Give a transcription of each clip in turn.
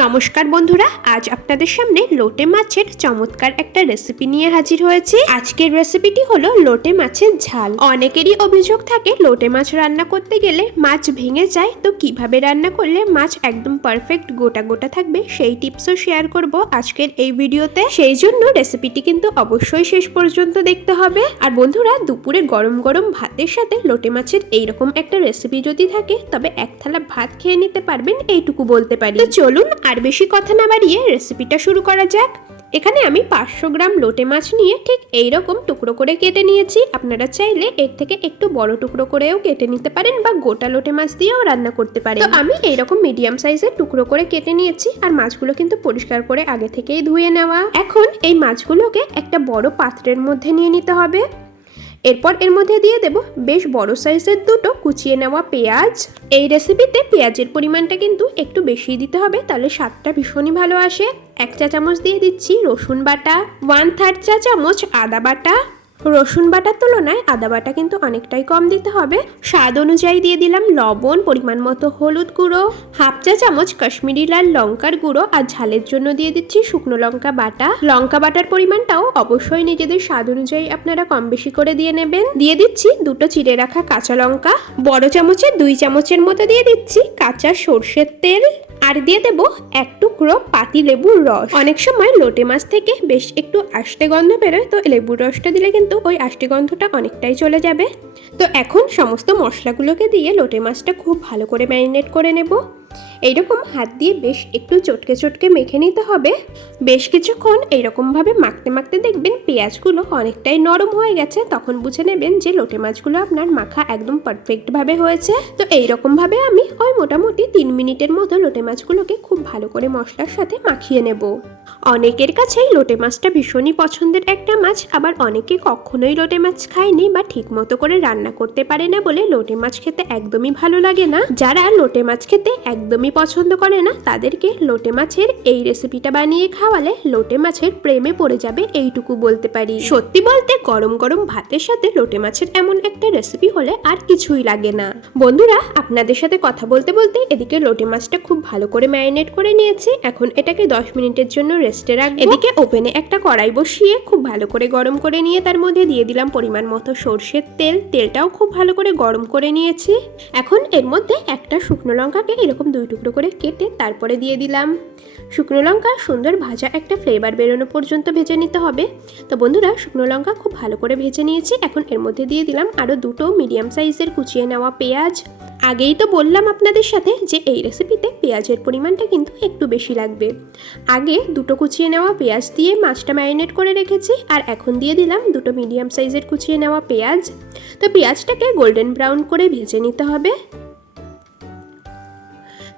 নমস্কার বন্ধুরা, আজ আপনাদের সামনে লোটে মাছের চমৎকার একটা রেসিপি নিয়ে হাজির হয়েছি। আজকের রেসিপিটি হলো লোটে মাছের ঝাল। অনেকেরই অভিযোগ থাকে, লোটে মাছ রান্না করতে গেলে মাছ ভেঙে যায়। তো কীভাবে রান্না করলে মাছ একদম পারফেক্ট গোটা গোটা থাকবে, সেই টিপসও শেয়ার করব আজকের এই ভিডিওতে। সেই জন্য রেসিপিটি কিন্তু অবশ্যই শেষ পর্যন্ত দেখতে হবে। আর বন্ধুরা, দুপুরে গরম গরম ভাতের সাথে লোটে মাছের এইরকম একটা রেসিপি যদি থাকে, তবে এক থালা ভাত খেয়ে নিতে পারবেন, এইটুকু বলতে পারি। চলুন আর বেশি কথা না বাড়িয়ে রেসিপিটা শুরু করা যাক। এখানে আমি পাঁচশো গ্রাম লোটে মাছ নিয়ে ঠিক এই রকম টুকরো করে কেটে নিয়েছি। আপনারা চাইলে এর থেকে একটু বড় টুকরো করেও কেটে নিতে পারেন বা গোটা লোটে মাছ দিয়েও রান্না করতে পারেন। তো আমি এইরকম মিডিয়াম সাইজের টুকরো করে কেটে নিয়েছি আর মাছগুলো কিন্তু পরিষ্কার করে আগে থেকেই ধুয়ে নেওয়া। এখন এই মাছগুলোকে একটা বড় পাত্রের মধ্যে নিয়ে নিতে হবে। এরপর এর মধ্যে দিয়ে দেব বেশ বড় সাইজের দুটো কুচিয়ে নেওয়া পেঁয়াজ। এই রেসিপিতে পেঁয়াজের পরিমাণটা কিন্তু একটু বেশি দিতে হবে, তাহলে স্বাদটা ভীষণই ভালো আসে। এক চা চামচ দিয়ে দিচ্ছি রসুন বাটা ওয়ান থার্ড চা চামচ আদা বাটা। রসুন বাটার তুলনায় আদা বাটা কিন্তু অনেকটাই কম দিতে হবে। স্বাদ অনুযায়ী দিয়ে দিলাম লবণ, পরিমাণ মতো হলুদ গুঁড়ো, হাফ চা চামচ কাশ্মীরি লাল লঙ্কার গুঁড়ো আর ঝালের জন্য দিয়ে দিচ্ছি শুকনো লঙ্কা বাটা। লঙ্কা বাটার পরিমাণটাও অবশ্যই নিজেদের স্বাদ অনুযায়ী আপনারা কম বেশি করে দিয়ে নেবেন। দিয়ে দিচ্ছি দুটো চিড়ে রাখা কাঁচা লঙ্কা, বড় চামচের দুই চামচের মতো দিয়ে দিচ্ছি কাঁচা সর্ষের তেল। আর দিয়ে দেব এক টুকরো পাতি লেবুর রস। অনেক সময় লোটে মাছ থেকে বেশ একটু আষ্টে গন্ধ বেরোয়, তো লেবুর রসটা দিলে কিন্তু ওই আষ্টে গন্ধটা অনেকটাই চলে যাবে। তো এখন সমস্ত মশলাগুলোকে দিয়ে লোটে মাছটা খুব ভালো করে ম্যারিনেট করে নেব। এইরকম হাত দিয়ে বেশ একটু চটকে চটকে মেখে নিতে হবে। বেশ কিছুক্ষণ এইরকমভাবে মাখতে মাখতে দেখবেন পেঁয়াজগুলো অনেকটাই নরম হয়ে গেছে। তখন বুঝে নেবেন যে লোটে মাছগুলো আপনার মাখা একদম পারফেক্টভাবে হয়েছে। তো এইরকমভাবে আমি ওই মোটামুটি তিন মিনিটের মতো লোটে মাছগুলোকে খুব ভালো করে মশলার সাথে মাখিয়ে নেব। অনেকের কাছেই লোটে মাছটা ভীষণই পছন্দের একটা মাছ। আবার অনেকে কখনোই লোটে মাছ খায়নি বা ঠিক মতো করে রান্না করতে পারে না বলে লোটে মাছ খেতে একদমই ভালো লাগে না। যারা লোটে মাছ খেতে একদমই পছন্দ করে না, তাদেরকে লোটে মাছের এই রেসিপিটা বানিয়ে খাওয়ালে লোটে মাছের প্রেমে পড়ে যাবে এইটুকু বলতে পারি। সত্যি বলতে গরম গরম ভাতের সাথে লোটে মাছের এমন একটা রেসিপি হলে আর কিছুই লাগে না। বন্ধুরা, আপনাদের সাথে কথা বলতে বলতে এদিকে লোটে মাছটা খুব ভালো করে ম্যারিনেট করে নিয়েছি, এখন এটাকে দশ মিনিটের জন্য রেস্টে রাখব। এদিকে ওভেনে একটা কড়াই বসিয়ে খুব ভালো করে গরম করে নিয়ে তার মধ্যে দিয়ে দিলাম পরিমাণ মতো সর্ষের তেল, তেলটাও খুব ভালো করে গরম করে নিয়েছি। এখন এর মধ্যে একটা শুকনো লঙ্কাকে এরকম দুই টুকরো করে কেটে তারপরে দিয়ে দিলাম। শুকনো লঙ্কা, সুন্দর ভাজা একটা ফ্লেভার বেরোনো পর্যন্ত ভেজে নিতে হবে। তো বন্ধুরা, শুকনো লঙ্কা খুব ভালো করে ভেজে নিয়েছি। এখন এর মধ্যে দিয়ে দিলাম আরও দুটো মিডিয়াম সাইজের কুচিয়ে নেওয়া পেঁয়াজ। আগেই তো বললাম আপনাদের সাথে যে এই রেসিপিতে পেঁয়াজের পরিমাণটা কিন্তু একটু বেশি লাগবে। আগে দুটো কুচিয়ে নেওয়া পেঁয়াজ দিয়ে মাছটা ম্যারিনেট করে রেখেছি আর এখন দিয়ে দিলাম দুটো মিডিয়াম সাইজের কুচিয়ে নেওয়া পেঁয়াজ। তো পেঁয়াজটাকে গোল্ডেন ব্রাউন করে ভেজে নিতে হবে।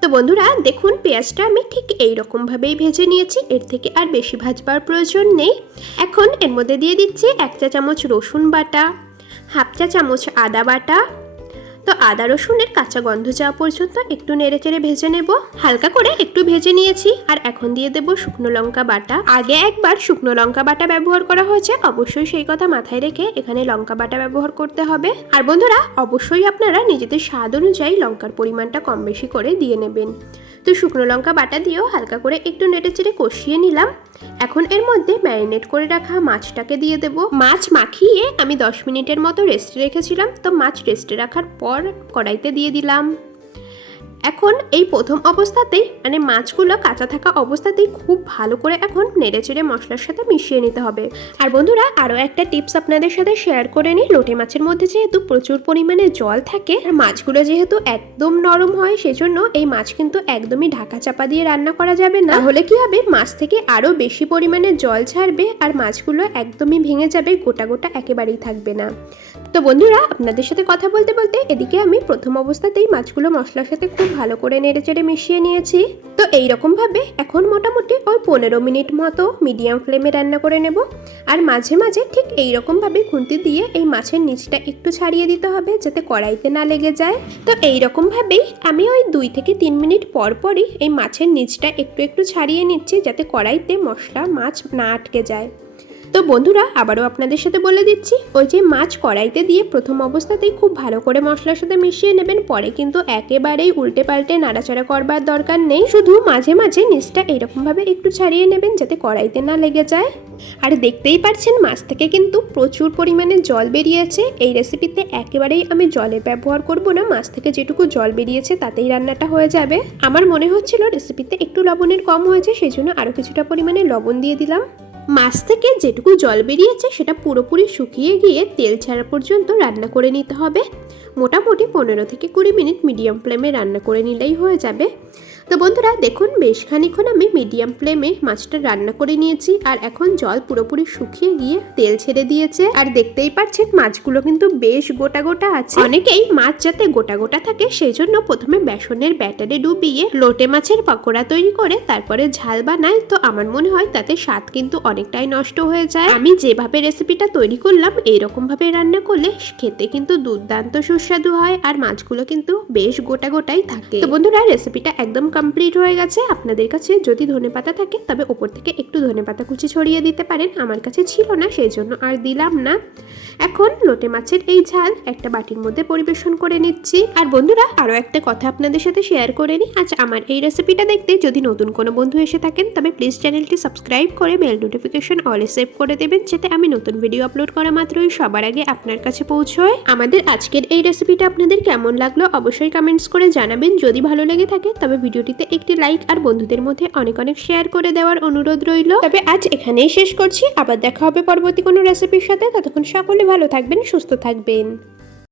তো বন্ধুরা, দেখুন, পেঁয়াজটা আমি ঠিক এই রকমভাবেই ভেজে নিয়েছি। এর থেকে আর বেশি ভাজবার প্রয়োজন নেই। এখন এর মধ্যে দিয়ে দিচ্ছি এক চা চামচ রসুন বাটা, হাফ চা চামচ আদা বাটা তো আদা রসুনের কাঁচা গন্ধ যাওয়া পর্যন্ত একটু নেড়ে চেড়ে ভেজে নেব। হালকা করে একটু ভেজে নিয়েছি। আর এখন দিয়ে দেব শুকনো লঙ্কা বাটা। আগে একবার শুকনো লঙ্কা বাটা ব্যবহার করা হয়েছে। অবশ্যই সেই কথা মাথায় রেখে এখানে লঙ্কা বাটা ব্যবহার করতে হবে। আর বন্ধুরা, অবশ্যই আপনারা নিজেদের স্বাদ অনুযায়ী লঙ্কার পরিমাণটা কম বেশি করে দিয়ে নেবেন। তো শুকনো লঙ্কা বাটা দিয়েও হালকা করে একটু নেটে চেড়ে কষিয়ে নিলাম। এখন এর মধ্যে ম্যারিনেট করে রাখা মাছটাকে দিয়ে দেব। মাছ মাখিয়ে আমি দশ মিনিটের মতো রেস্টে রেখেছিলাম, তো মাছ রেস্টে রাখার পর কড়াইতে দিয়ে দিলাম। এখন এই প্রথম অবস্থাতেই মানে মাছগুলো কাঁচা থাকা অবস্থাতেই খুব ভালো করে এখন নেড়ে চেড়ে মশলার সাথে মিশিয়ে নিতে হবে। আর বন্ধুরা, আরও একটা টিপস আপনাদের সাথে শেয়ার করে নিই। লোটে মাছের মধ্যে যেহেতু প্রচুর পরিমাণে জল থাকে, আর মাছগুলো যেহেতু একদম নরম হয়, সেজন্য এই মাছ কিন্তু একদমই ঢাকা চাপা দিয়ে রান্না করা যাবে না। হলে কি হবে? মাছ থেকে আরও বেশি পরিমাণে জল ছাড়বে, আর মাছগুলো একদমই ভেঙে যাবে, গোটা গোটা একেবারেই থাকবে না। তো বন্ধুরা, আপনাদের সাথে কথা বলতে বলতে এদিকে আমি প্রথম অবস্থাতেই মাছগুলো মশলার সাথে খুব ভালো করে নেড়ে চেড়ে মিশিয়ে নিয়েছি। তো এইরকমভাবে এখন মোটামুটি ওই পনেরো মিনিট মতো মিডিয়াম ফ্লেমে রান্না করে নেব। আর মাঝে মাঝে ঠিক এইরকমভাবে খুন্তি দিয়ে এই মাছের নিচটা একটু ছাড়িয়ে দিতে হবে যাতে কড়াইতে না লেগে যায়। তো এইরকমভাবেই আমি ওই দুই থেকে তিন মিনিট পর পরই এই মাছের নিচটা একটু একটু ছাড়িয়ে নিচ্ছি যাতে কড়াইতে মশলা, মাছ না আটকে যায়। তো বন্ধুরা, আবারও আপনাদের সাথে বলে দিচ্ছি, ওই যে মাছ কড়াইতে দিয়ে প্রথম অবস্থাতেই খুব ভালো করে মশলার সাথে মিশিয়ে নেবেন, পরে কিন্তু একেবারেই উল্টে পাল্টে নাড়াচাড়া করবার দরকার নেই। শুধু মাঝে মাঝে নিচটা এরকমভাবে একটু ছাড়িয়ে নেবেন, যাতে কড়াইতে না লেগে যায়। আর দেখতেই পাচ্ছেন, মাছ থেকে কিন্তু প্রচুর পরিমাণে জল বেরিয়েছে। এই রেসিপিতে একেবারেই আমি জলের ব্যবহার করব না, মাছ থেকে যেটুকু জল বেরিয়েছে তাতেই রান্নাটা হয়ে যাবে। আমার মনে হচ্ছিল রেসিপিতে একটু লবণের কম হয়েছে, সেই জন্য আরও কিছুটা পরিমাণে লবণ দিয়ে দিলাম। মাছ থেকে যেটুকু জল বেরিয়েছে সেটা পুরোপুরি শুকিয়ে গিয়ে তেল ছাড়া পর্যন্ত রান্না করে নিতে হবে। মোটামুটি পনেরো থেকে কুড়ি মিনিট মিডিয়াম ফ্লেমে রান্না করে নিলেই হয়ে যাবে। তো বন্ধুরা, দেখুন, বেশ খানিক্ষণ আমি মিডিয়াম ফ্লেমে মাছটা রান্না করে নিয়েছি আর এখন জল পুরোপুরি শুকিয়ে গিয়ে তেল ছেড়ে দিয়েছে। আর দেখতেই পাচ্ছেন, মাছগুলো কিন্তু বেশ গোটা গোটা আছে। অনেকেই মাছ যাতে গোটা গোটা থাকে সেই জন্য প্রথমে বেসনের ব্যাটারে ডুবিয়ে লোটে মাছের পকোড়া তৈরি করে তারপরে ঝাল বানায়। তো আমার মনে হয় তাতে স্বাদ কিন্তু অনেকটাই নষ্ট হয়ে যায়। আমি যেভাবে রেসিপিটা তৈরি করলাম এইরকম ভাবে রান্না করলে খেতে কিন্তু দুর্দান্ত সুস্বাদু হয় আর মাছগুলো কিন্তু বেশ গোটা গোটাই থাকে। তো বন্ধুরা রেসিপিটা একদম কমপ্লিট হয়ে গেছে। আপনাদের কাছে যদি ধনেপাতা থাকে, তবে ওপর থেকে একটু ধনেপাতা কুচি ছড়িয়ে দিতে পারেন। আমার কাছে ছিল না, সেই জন্য আর দিলাম না। এখন লোটে মাছের এই ঝাল একটা বাটির মধ্যে পরিবেশন করে নিচ্ছি। আর বন্ধুরা আরও একটা কথা আপনাদের সাথে শেয়ার করে নিই। আজ আমার এই রেসিপিটা দেখতে যদি নতুন কোনো বন্ধু এসে থাকেন, তবে প্লিজ চ্যানেলটি সাবস্ক্রাইব করে বেল নোটিফিকেশন অলে সেভ করে দেবেন, যাতে আমি নতুন ভিডিও আপলোড করা মাত্রই সবার আগে আপনার কাছে পৌঁছয়। আমাদের আজকের এই রেসিপিটা আপনাদের কেমন লাগল অবশ্যই কমেন্টস করে জানাবেন। যদি ভালো লেগে থাকে, তবে ভিডিওটিতে একটি লাইক আর বন্ধুদের মধ্যে অনেক অনেক শেয়ার করে দেওয়ার অনুরোধ রইল। তবে আজ এখানেই শেষ করছি। আবার দেখা হবে পরবর্তী কোনো রেসিপির সাথে। ততক্ষণ সকলে ভালো থাকবেন, সুস্থ থাকবেন।